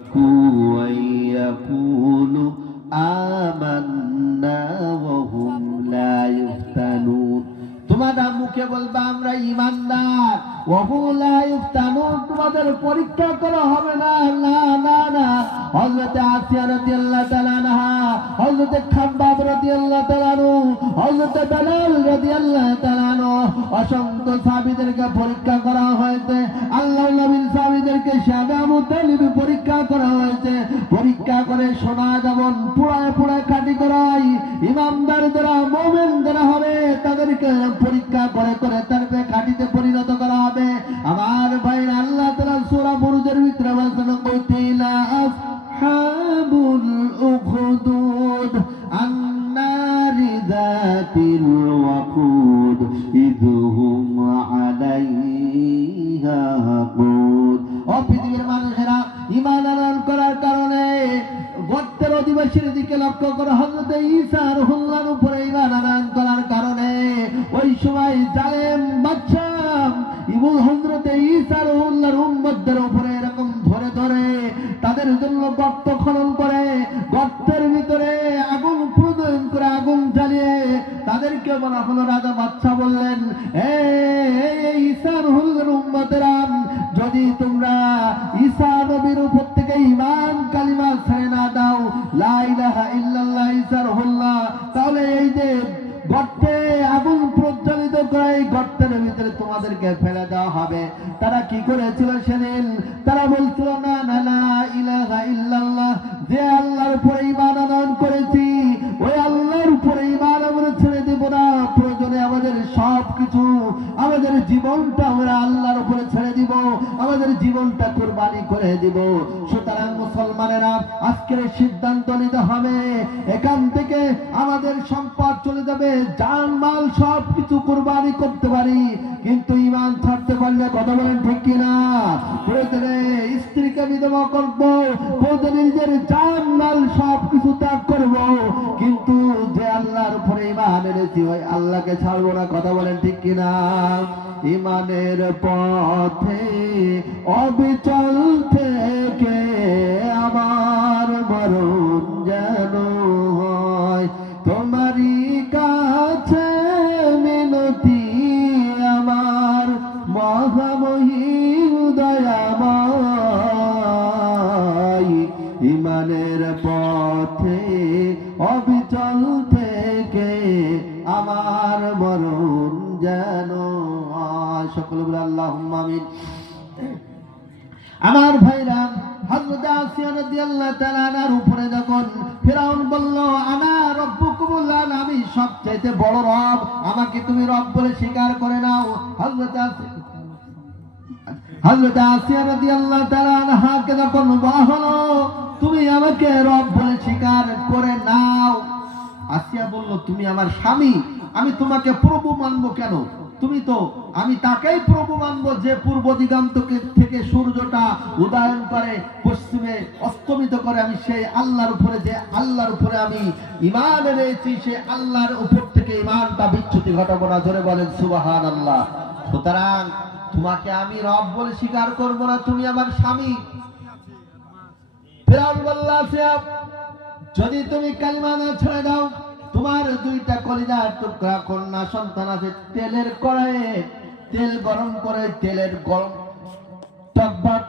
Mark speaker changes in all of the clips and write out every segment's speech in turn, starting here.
Speaker 1: وأن يقولوا آمنا না হযরতে আসিয়া রাদিয়াল্লাহু তাআলা আনহা, হযরতে খাব্বাব রাদিয়াল্লাহু তাআলা আনহু, হযরতে বেলাল রাদিয়াল্লাহু তাআলা আনহু অসংখ্য সাহাবীদেরকে পরীক্ষা করা হয়েছে আল্লাহ নবীর সাহাবীদেরকে শাহাদা মুতালিব পরীক্ষা করা হয়েছে, পরীক্ষা করে সোনা যেমন পুড়ায় পুড়ায় খাটি করাই ইমামদার যারা মোমেন যারা হবে, তাদেরকে পরীক্ষা করে করে তারপরে লক্ষ্য করে হজরতে ঈসা রহুল্লার উপরে ইমান করার কারণে ওই সময় জালেম বাচ্চা ইবুল হজরতে ঈসা রহুল্লার উম্মতদের উপরে এরকম ধরে ধরে তাদের জন্য গর্ত খনন করে, গর্তের ভিতরে আগুন প্রদয়ন করে আগুন জ্বালিয়ে তাদেরকে বলা হলো, রাজা বাচ্চা বললেন, এ ঈসা রহুল্লার উম্মতেরা, যদি তোমরা ঈসা নবীর উপর গর্তে আগুন প্রজ্বলিত করে গর্তের ভিতরে তোমাদেরকে ফেলে দেওয়া হবে। তারা কি করেছিল সেদিন? তারা বলছিল, না না না, ইলাহা ইল্লাল্লাহ, যে আল্লাহর উপরে ইমান আনয়ন করেছি, ওই আল্লাহর উপরে ইমান আমরা ছেড়ে দেব না। প্রয়োজনে আমাদের সব কিছু আমাদের জীবনটা আমরা আল্লাহর উপরে ছেড়ে দিব, আমাদের জীবনটা কোরবানি করে দিব। সুতরাং মুসলমানেরা, আজকের সিদ্ধান্ত নিতে হবে। এখান থেকে আমাদের সম্পদ চলে যাবে, জান, মাল সব কিছু কোরবানি করতে পারি। কিন্তু ইমান ছাড়তে পারলে কথা বলেন ঠিক কিনা? স্ত্রীকে বিধবা করব নিজের জান, মাল সব কিছু ত্যাগ করব। কিন্তু যে আল্লাহর উপরে ইমান এনেছি, ওই আল্লাহকে ছাড়বো না, কথা বলেন ঠিক কিনা? ইমানের পথে অবিচল থেকে সকলে বলে আল্লাহ আমার ভাইরা উপরে যখন বড় রব, আমাকে তুমি রব বলে করে নাও। আসিয়া তুমি আমাকে রব বলে স্বীকার করে নাও। আসিয়া বলল, তুমি আমার স্বামী, আমি তোমাকে প্রভু মানবো কেন? তুমি তো, আমি তাকেই প্রভু মানবো যে পূর্ব দিগান্ত থেকে সূর্যটা উদয়ন করে, পশ্চিমে অস্তমিত করে আমি সেই আল্লাহর উপরে, যে আল্লাহর উপরে আমি ইমান এনেছি সে আল্লাহর উপর থেকে ইমানটা বিচ্যুতি ঘটাবো না। ধরে বলেন সুবাহান আল্লাহ সুতরাং তোমাকে আমি রব বলে স্বীকার করব না, তুমি আমার স্বামী। যদি তুমি কালিমা না ছেড়ে দাও তোমার দুইটা কলিজার টুকরা কন্যা সন্তান আছে, তেলের কড়াইয়ে তেল গরম করে তেলের গরম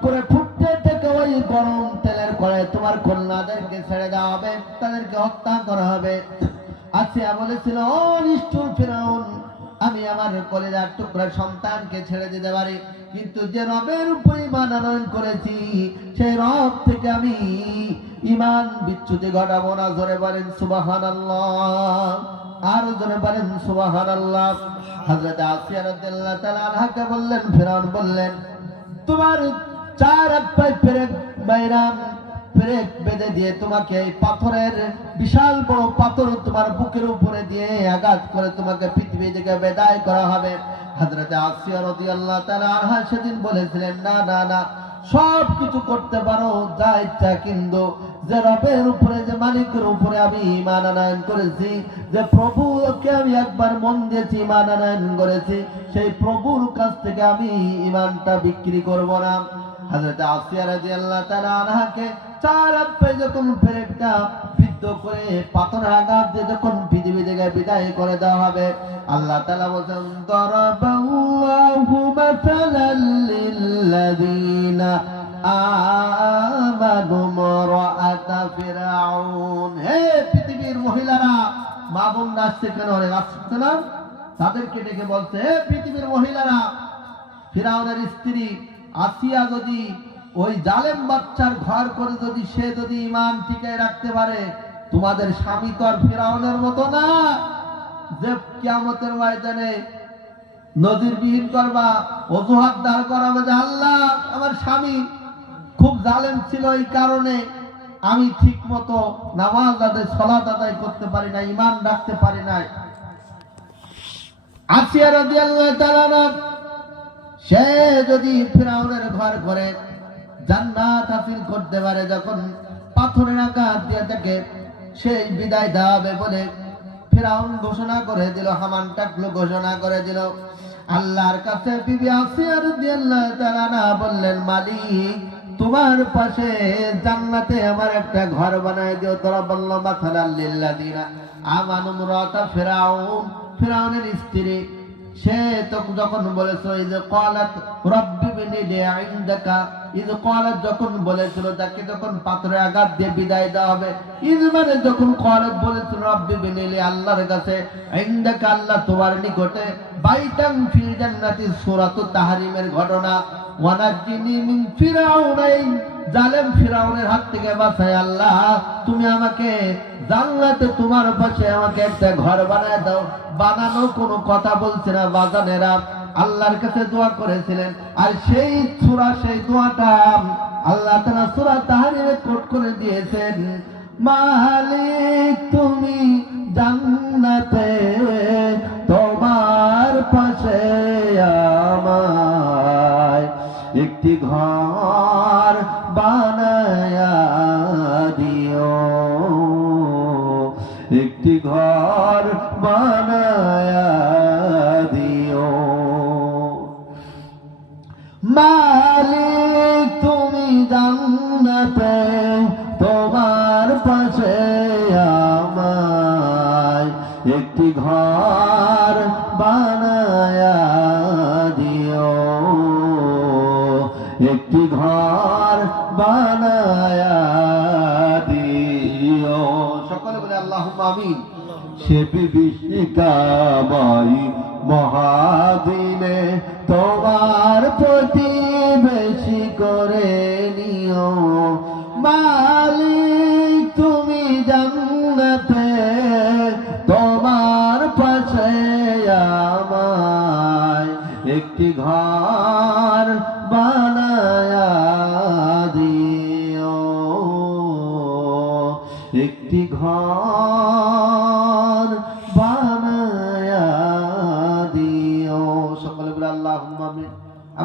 Speaker 1: করে ফুটতে থেকে ওই গরম তেলের কড়াই তোমার কন্যাদেরকে ছেড়ে দেওয়া হবে, তাদেরকে হত্যা করা হবে। আসিয়া বলেছিল, ও ফেরাউন, আমি আমার কলেজার টুকরা সন্তানকে ছেড়ে দিতে পারি, কিন্তু যে রবের উপর ইমান আনয়ন করেছি, সেই রব থেকে আমি ইমান বিচ্যুতি ঘটাবো না, জোরে বলেন সুবাহান আর জোরে বলেন সুবাহান আল্লাহ বললেন, ফেরাউন বললেন, তোমার চার বাইরাম পেরেক বেঁধে দিয়ে তোমাকে এই পাথরের বিশাল বড় পাথর তোমার বুকের উপরে দিয়ে আঘাত করে তোমাকে পৃথিবী থেকে বেদায় করা হবে। হাজরতে আসিয়া তাআলা আনহা সেদিন বলেছিলেন, না না না সব কিছু করতে পারো, যা ইচ্ছা, কিন্তু যে রবের উপরে, যে মালিকের উপরে আমি ইমান আনয়ন করেছি, যে প্রভুকে আমি একবার মন দিয়েছি ইমান আনয়ন করেছি, সেই প্রভুর কাছ থেকে আমি ইমানটা বিক্রি করব না। হাজরত আসিয়া রাজি আল্লাহ তালা আনহাকে চার আপে যখন বিদ্ধ করে পাথরের আঘাত দিয়ে যখন পৃথিবী থেকে বিদায় করে দেওয়া হবে, আল্লাহ তাআলা বলেন দরাবাল্লাহু মাসালাল লিল্লাযিনা আমানু মারাআতা ফিরাউন। হে পৃথিবীর মহিলারা মা বোন আসছে কেন অনেক না? তাদেরকে ডেকে বলছে পৃথিবীর মহিলারা, ফিরাউনের স্ত্রী আসিয়া যদি ওই জালেম বাচ্চার ঘর করে যদি সে যদি ইমান টিকায় রাখতে পারে তোমাদের স্বামী তো আর ফিরাউনের মতো না। যে কিয়ামতের ময়দানে নজিরবিহীন করবা, অজুহাত দাঁড় করাবে যে আল্লাহ, আমার স্বামী খুব জালেম ছিল এই কারণে আমি ঠিক মতো নামাজ আদায়, সলাত আদায় করতে পারি না ইমান রাখতে পারি নাই। আসিয়া তাআলা না সে যদি ফিরাউনের ঘর করে, জান্নাত হাসিল করতে পারে, যখন পাথরের আঘাত দিয়ে তাকে সেই বিদায় হবে বলে ফেরাউন ঘোষণা করে দিল, হামান টাকলু ঘোষণা করে দিল। আল্লাহর কাছে বিবি আসিয়া রাদিয়াল্লাহু তাআলা বললেন, মালিক, তোমার পাশে জান্নাতে আমার একটা ঘর বানায় দিও, তোরা বলল মাথালাল লিল্লাযিনা আমানু মুরাতা ফিরাউন, ফিরাউনের স্ত্রী। সে তো যখন বলেছিল এই যে কলাত রব্বি বিনি লি যখন বলেছিল তাকে যখন পাথরে আঘাত দিয়ে বিদায় দেওয়া হবে মানে যখন বলেছিল, রব্বি আল্লাহর কাছে, ইনদাকা আল্লাহ তোমার নিকটে জান্নাতি তাহরিমের ঘটনা ওয়ানাজিনি মিন ফিরাউন এই জালেম ফিরাউনের হাত থেকে বাঁচায়, আল্লাহ, তুমি আমাকে জান্নাতে, তোমার পাশে আমাকে একটা ঘর বানায় দাও বানানো কোনো কথা বলছে না বাজানেরা আল্লাহর কাছে দোয়া করেছিলেন। আর সেই সূরা, সেই দোয়াটা আল্লাহ তাআলা সূরা তাহরিমে কোট করে দিয়েছেন। মালিক, তুমি জান্নাতে, তোমার পাশে আমায় একটি ঘর বানায়া দিও। একটি ঘর বানায়া একটি ঘর বানায়া দিও। সকলে বলে আল্লাহ আমিন। সে বিভীষিকাময়ী মহাদিনে তোমার প্রতি আমার বানায়া